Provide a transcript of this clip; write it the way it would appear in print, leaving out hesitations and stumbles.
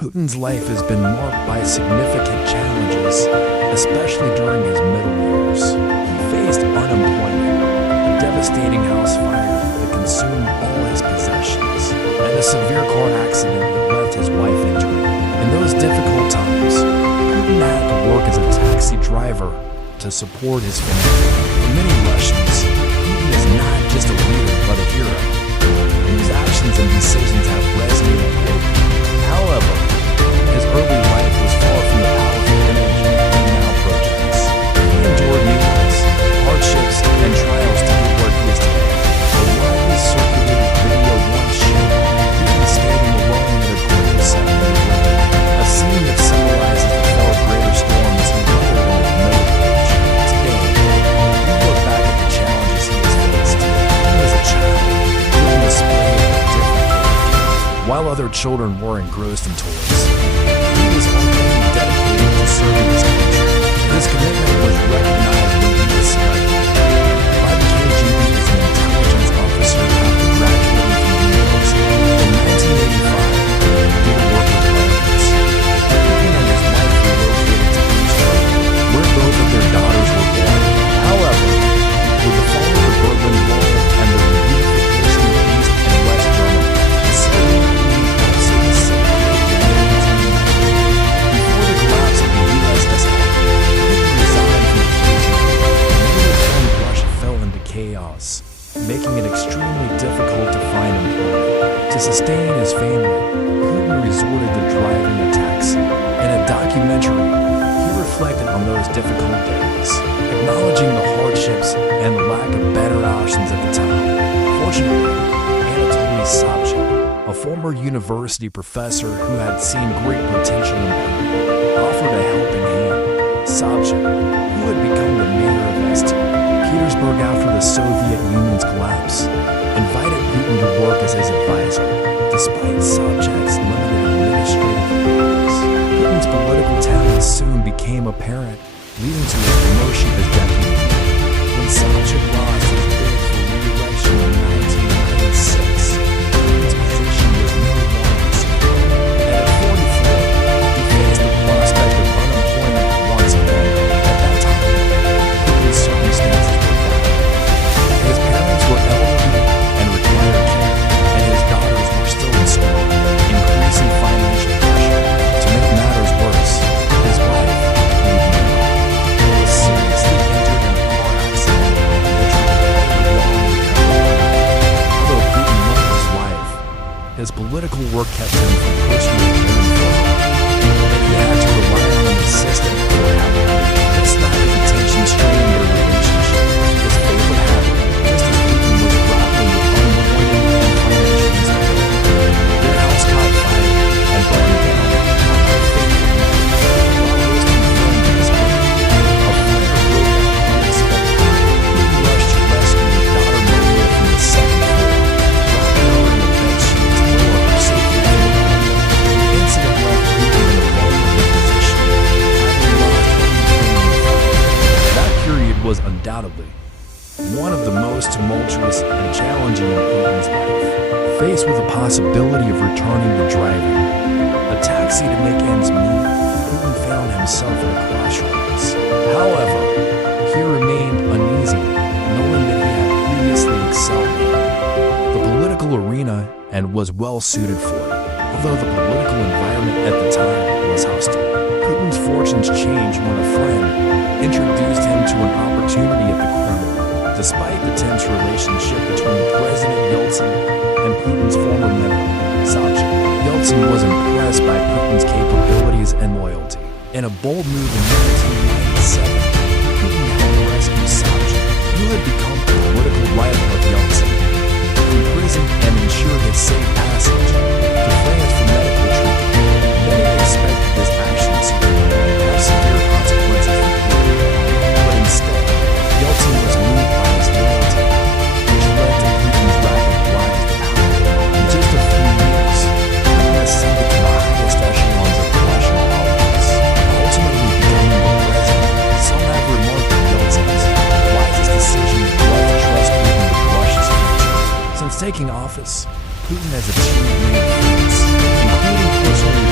Putin's life has been marked by significant challenges, especially during his middle years. He faced unemployment, a devastating house fire that consumed all his possessions, and a severe car accident that left his wife injured. In those difficult times, Putin had to work as a taxi driver to support his family. For many Russians, Putin is not just a leader but a hero, whose actions and decisions have resonated globally. However, his early life was far from the powerful image he now projects. He endured needless hardships and trials to get where he is today. A widely circulated video once showed Putin standing alone in a grave setting in the rain, a scene that symbolizes the far greater storms he weathered in his middle age. Today, we look back at the challenges he has faced. Even as a child, Putin displayed a different character. While other children were engrossed in toys, he was already dedicated to serving his country. His commitment was recognized when he was selected by the KGB as an intelligence officer after graduating from the university. In 1985, he did work with veterans. Putin and his wife relocated to East Germany, where both of their daughters were born. However, with the fall of the Berlin Wall and the reunification of East and West Germany, the Soviet Union also disintegrated in 1990. Before the collapse of the USSR, Putin resigned from the KGB, and Unified Russia fell into chaos, making it extremely difficult to find employment. To sustain his family, Putin resorted to driving a taxi. In a documentary, he reflected on those difficult days, acknowledging the hardships and the lack of better options at the time. Fortunately, Anatoly Sobchak, a former university professor who had seen great potential in Putin, offered a helping hand. Sobchak, who had become the mayor of St. Petersburg after the Soviet Union's collapse, invited Putin to work as his advisor. Despite Sobchak's limited administrative abilities, Putin's political talents soon became apparent, leading to his promotion as deputy mayor. When Sobchak lost his bid for re-election in 1996, Putin's position was no longer secure. And at 44, he faced the prospect of unemployment once again. At that time, Putin's circumstances were dire. His parents were elderly and required care, and his daughters were still in school, increasing financial pressure. To make matters worse, his wife, Vladimir, was seriously injured in a car accident which required a long recovery. Although Putin loved his wife, his political work kept him from personally caring for her, and he had to rely on an assistant for help. This lack of attention strained their relationship. His fate would happen just as Putin was grappling with unemployment and financial instability. Their house caught fire and burned down. While hosting a friend to his home, a fire broke out unexpectedly. Putin rushed to rescue his daughter Maria from the second floor, dropping her in the bed sheets to lower her safely from the window. The incident left Putin in a vulnerable position, having lost everything in the fire. That period was undoubtedly one of the most tumultuous and challenging in Putin's life. Faced with the possibility of returning to driving a taxi to make ends meet, Putin found himself at a crossroads. However, he remained uneasy, knowing that he had previously excelled in the political arena and was well suited for it. Although the political environment at the time was hostile, Putin's fortunes changed when a friend introduced him to an opportunity at the Kremlin. Despite the tense relationship between President Yeltsin and Putin's former mentor, Sobchak, Yeltsin was impressed by Putin's capabilities and loyalty. In a bold move in 1997, Putin helped rescue Sobchak, who had become a political rival of Yeltsin, from prison and ensured his safe passage to France for medical treatment. Many expected this action to have severe consequences for Putin, but instead, Yeltsin was moved by his loyalty, which led to Putin's rapid rise to power. In just a few years, Putin ascended to the highest echelons of Russian politics, ultimately becoming the president. Some have remarked that Yeltsin's wisest decision was to trust Putin with Russia's future. Since taking office, Putin has achieved many feats, including personally